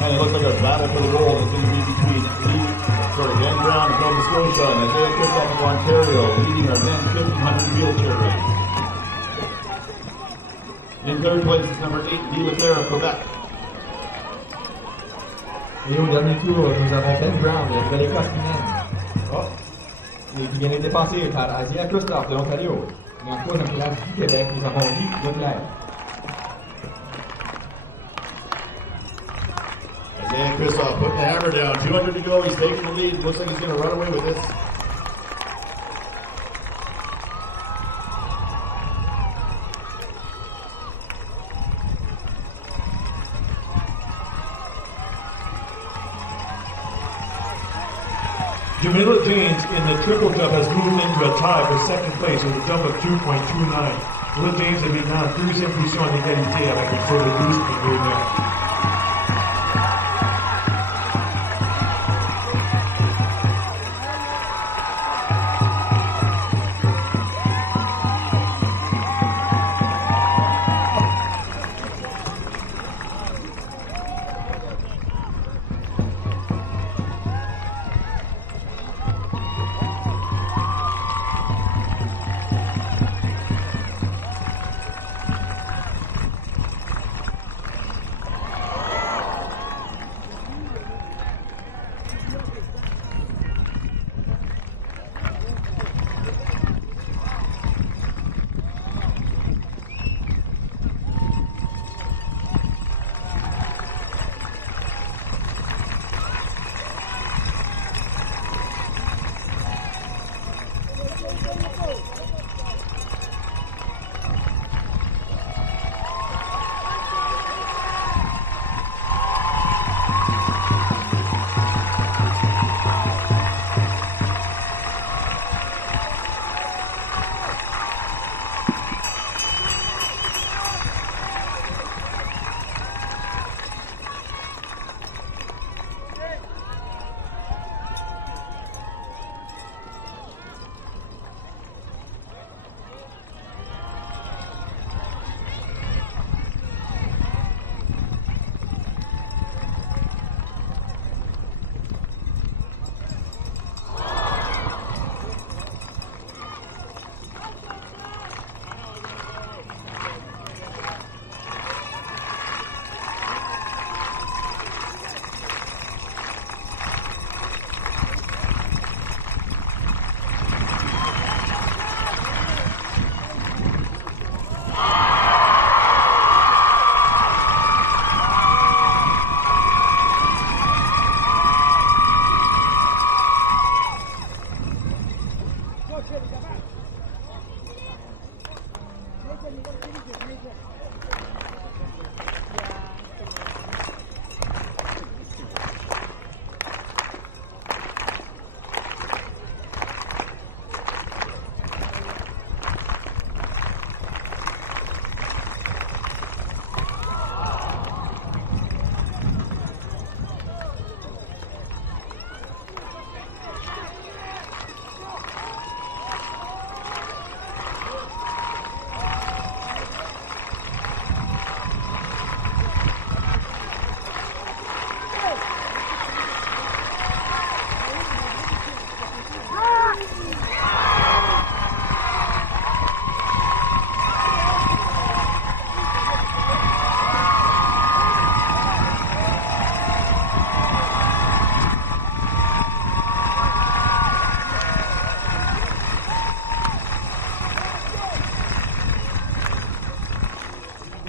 And it looks like a battle for the gold is going to be between Dan Brown of Nova Scotia and Isaiah Kristoff of Ontario, leading our men's 1500 wheelchair race. In third place is number 8, Guy Leclerc of Quebec. Et au dernier tour, nous avons Ben Brown de la Nouvelle-Écosse féminine. Et qui vient d'être dépassé par Isaiah Kristoff de l'Ontario. Et en troisième place du Québec, nous avons Guy Leclerc. Isaiah Kristoff putting the hammer down. 200 to go. He's taking the lead. Looks like he's going to run away with this. Jamila James in the triple jump has moved into a tie for second place with a jump of 2.29. Jamila James est maintenant en deuxième position en égalité avec une faute de 12.29.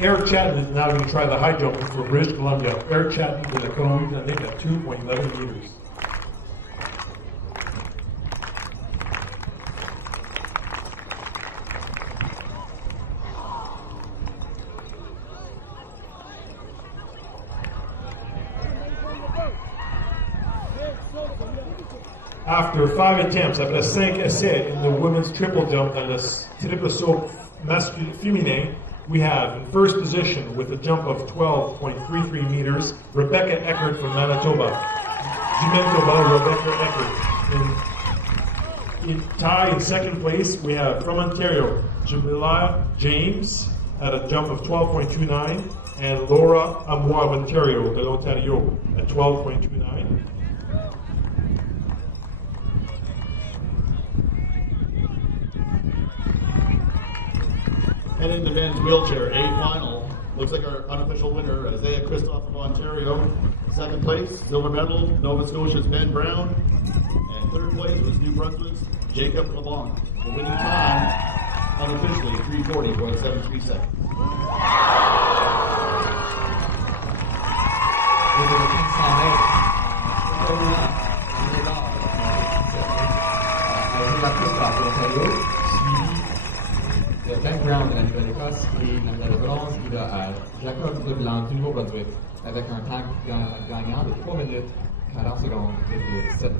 Eric Chapman is now going to try the high jump for British Columbia. Eric Chapman de la Colombie-Britannique at 2.11 meters. After 5 attempts, après 5 essais in the women's triple jump dans le triple saut féminin, we have in first position with a jump of 12.33 meters, Rebecca Eckert from Manitoba. Manitoba, Rebecca Eckert. In tie in second place, we have from Ontario, Jamila James at a jump of 12.29, and Laura Amois of Ontario, de l'Ontario, at 12.29. And in the men's wheelchair A final, looks like our unofficial winner, Isaiah Christoph of Ontario. Second place, silver medal, Nova Scotia's Ben Brown. And third place was New Brunswick's Jacob LeBlanc. The winning time, unofficially, 3:40.73 seconds. Et de 1500 mètres, Isaiah Christoph de l'Ontario, suivi de Ben Brown de la Nouvelle-Écosse et la médaille de bronze, il a Jacob Leblanc du Nouveau-Brunswick avec un temps gagnant de 3 minutes 40 secondes et de 7.3.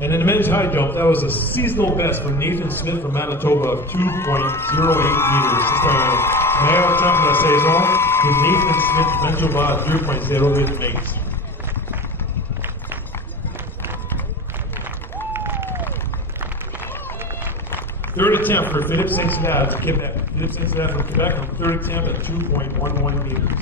And in the men's high jump, that was a seasonal best for Nathan Smith from Manitoba of 2.08 meters. C'est un meilleur temps de la saison pour Nathan Smith de Manitoba à 2.08 mètres. Third attempt for Philippe Saint-Hilaire of Quebec. Philippe Saint-Hilaire from Quebec on third attempt at 2.11 meters.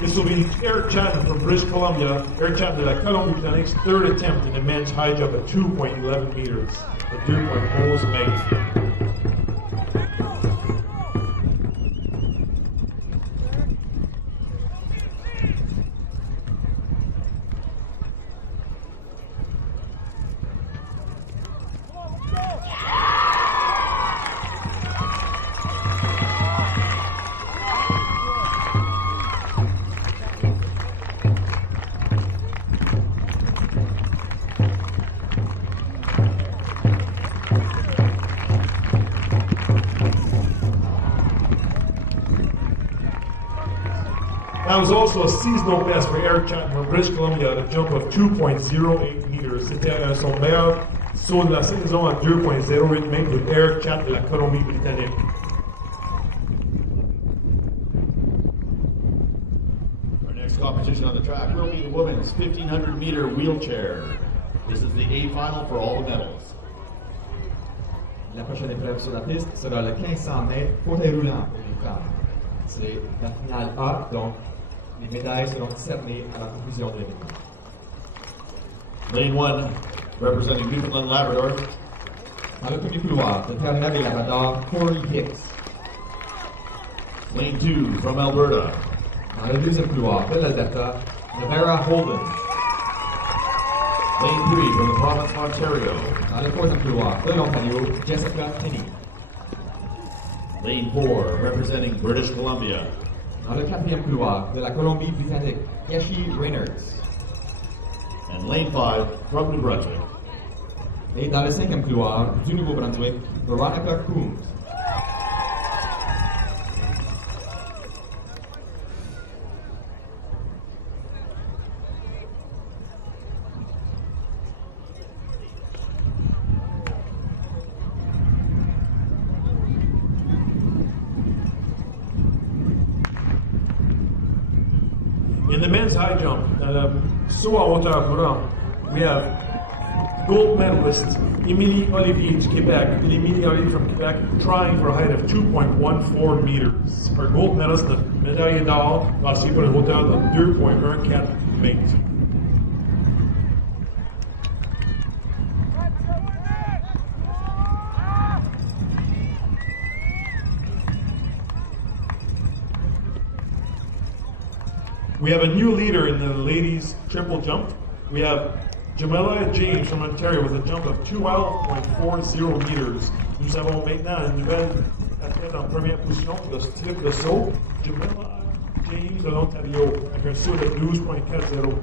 This will be Eric Chapman from British Columbia. Eric Chapman de la Colombie-Britannique's third attempt in the men's high jump at 2.11 meters. At 2.11 meters. That was also a seasonal best for Eric Chapman from British Columbia at a jump of 2.08 meters. C'était son meilleur saut de la saison à 2.08 mètres with Eric Chapman de la Colombie-Britannique. Our next competition on the track will be the women's 1,500 meter wheelchair. This is the A final for all the medals. La prochaine épreuve sur la piste sera le 1500 mètres fauteuil roulant pour les femmes. C'est la finale A, donc les médailles seront discernées à la conclusion de l'événement. Lane 1, representing Newfoundland Labrador. Dans le premier couloir, de Terre-Neuve-et-Labrador, Corey Hicks. Lane 2, from Alberta. Dans le deuxième couloir, de l'Alberta, Nevera Holden. Lane 3, from the province of Ontario. Dans le troisième couloir, de l'Ontario, Jessica Finney. Lane 4, representing British Columbia. Dans le quatrième couloir, de la Colombie-Britannique, Yashi Reynolds. And lane 5, from New Brunswick. Et dans le cinquième couloir, du Nouveau-Brunswick, Veronica Coombs. In the men's high jump, saut en hauteur courant, we have gold medalist Émilie Olivier du Québec. Émilie Olivier from Quebec trying for a height of 2.14 meters. Our gold medalist, the médaille d'or, va essayer pour une hauteur de 2.14 mètres. We have a new leader in the ladies triple jump. We have Jamila James from Ontario with a jump of 12.40 meters. Nous avons maintenant une nouvelle athlète en première position pour le triple saut, Jamila James de l'Ontario, avec un saut de 12.40.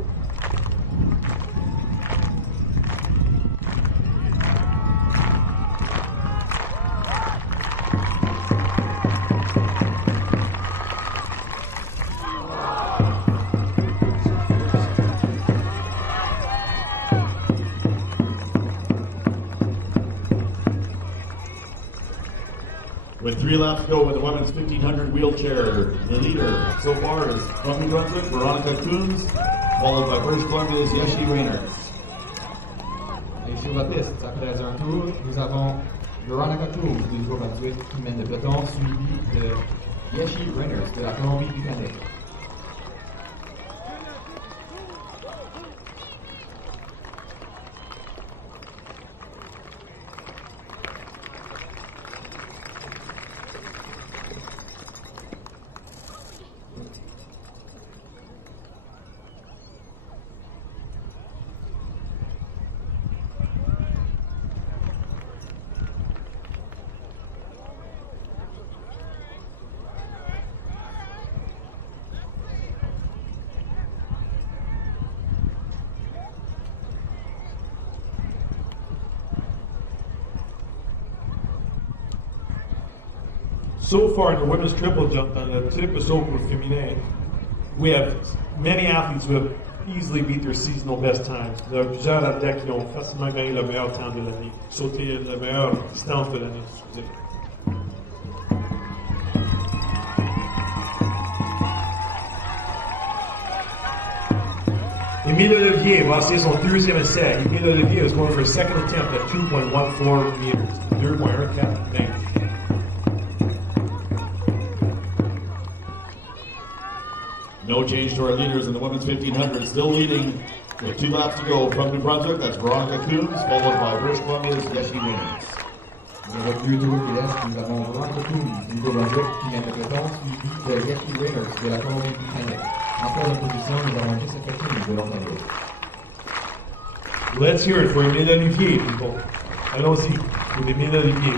With 3 laps to go with the women's 1500 wheelchair, the leader so far is from New Brunswick, Veronica Coombs, followed by British Columbia's Yeshi Rayners. Et sur la piste, après un tour, nous avons Veronica Coombs du Nouveau-Brunswick qui mène le peloton, suivi de Yeshi Rayners de la Colombie-Britannique. So far in the women's triple jump dans le triple saut pour féminin, we have many athletes who have easily beat their seasonal best times. Il y a plusieurs athlètes qui ont facilement gagné le meilleur temps de l'année, sauté la meilleure distance de l'année, excusez. Émile Olivier va essayer son deuxième essai. Émile Olivier is going for a second attempt at 2.14 meters. 2.14 meters. No change to our leaders in the women's 1500, still leading with 2 laps to go from New Brunswick. That's Veronica Coombs, followed by British Columbia's Yeshi Rayners. Avec 2 tours qui restent, nous avons Veronica Coombs du Nouveau-Brunswick qui mène le peloton, suivi de Yeshi Rayners de la Colombie-Britannique. En troisième position, nous avons Jessica King de l'Ontario. Let's hear it for Émile Olivier, people. Allons-y pour Émile Olivier.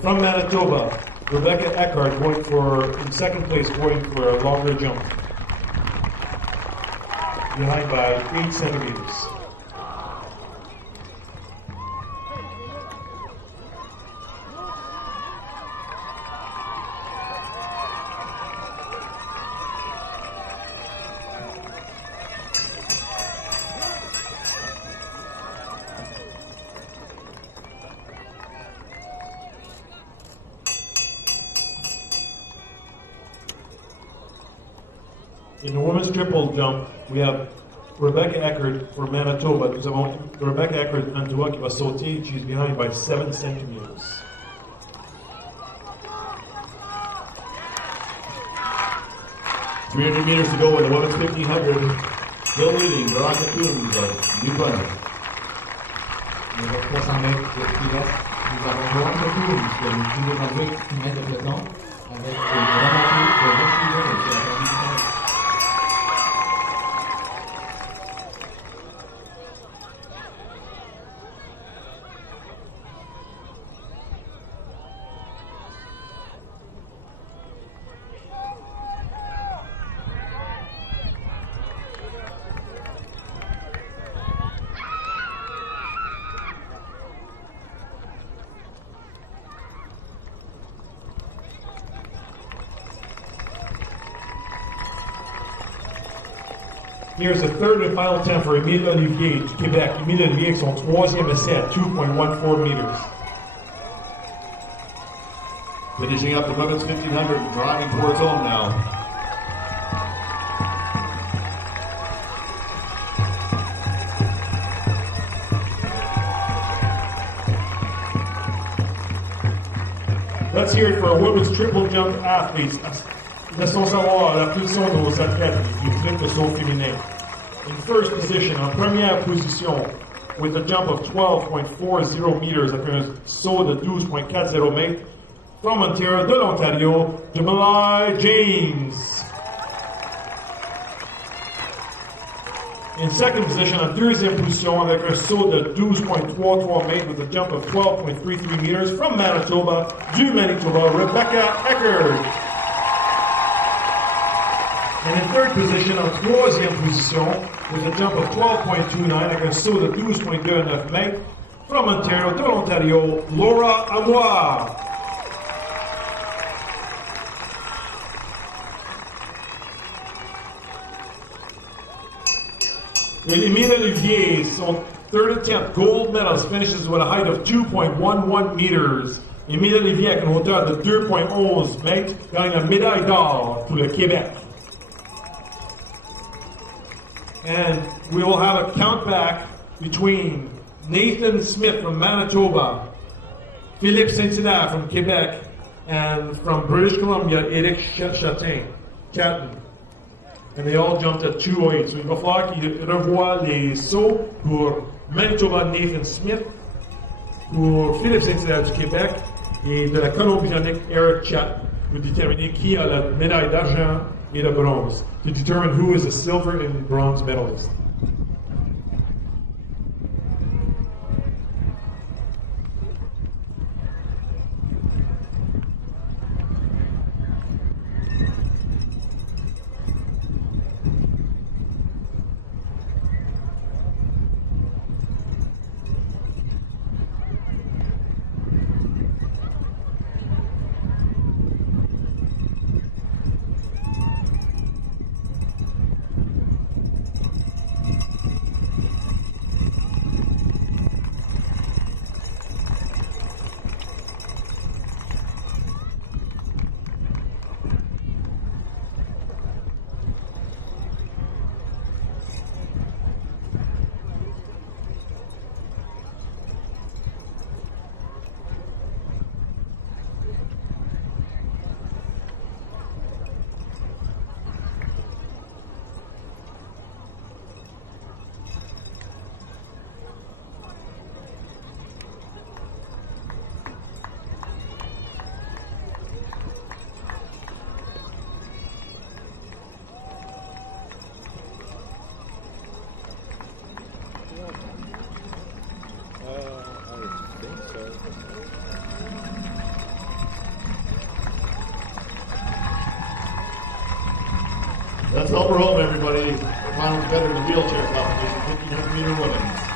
From Manitoba, Rebecca Eckhart going for, in second place, going for a longer jump. Behind by 8 centimeters. In the women's triple jump, we have Rebecca Eckert for Manitoba. Nous avons Rebecca Eckert Manitoba qui va sauter. She's behind by 7 centimeters. .300 meters to go in the women's 1500. Still leading, Veronica Coombs of New Brunswick. Avec 300 mètres qui restent, nous avons Veronica Coombs de Nouveau-Brunswick qui mène le peloton avec Veronica de Yeshi Rayners de la Colombie-Britannique. Here's the third and final attempt for Émile Olivier du Québec. Émile Olivier avec son troisième essai à 2.14 meters. Finishing up the women's 1500 and driving towards home now. Let's hear it for our women's triple jump athletes. Laissons savoir la position de nos athlètes du triple saut féminin. In first position, en première position, with a jump of 12.40 meters après un saut de 12.40 mètres, from Ontario, de l'Ontario, Jamalai James. In second position, en deuxième position, avec un saut de 12.33 mètres with a jump of 12.33 meters from Manitoba, du Manitoba, Rebecca Eckert. And in third position, en troisième position, with a jump of 12.29 avec un saut de 12.29 mètres from Ontario, de l'Ontario, Laura Amoir. Et Emile Olivier, son third attempt, gold medalist, finishes with a height of 2.11 meters. Emile Olivier, avec une hauteur de 2.11 mètres, gagne la médaille d'or pour le Québec. And we will have a count back between Nathan Smith from Manitoba, Philippe Saint-Hilaire from Quebec, and from British Columbia, Eric Chatin. And they all jumped at 2:08. So il va falloir qu'ils revoient les sauts pour Manitoba, Nathan Smith, pour Philippe Saint-Hilaire du Québec et de la Colombie-Britannique, Eric Chat, pour déterminer qui a la médaille d'argent et de bronze, to determine who is a silver and bronze medalist. Let's help her home, everybody. The final competitor in the wheelchair competition, 1500 meter women's.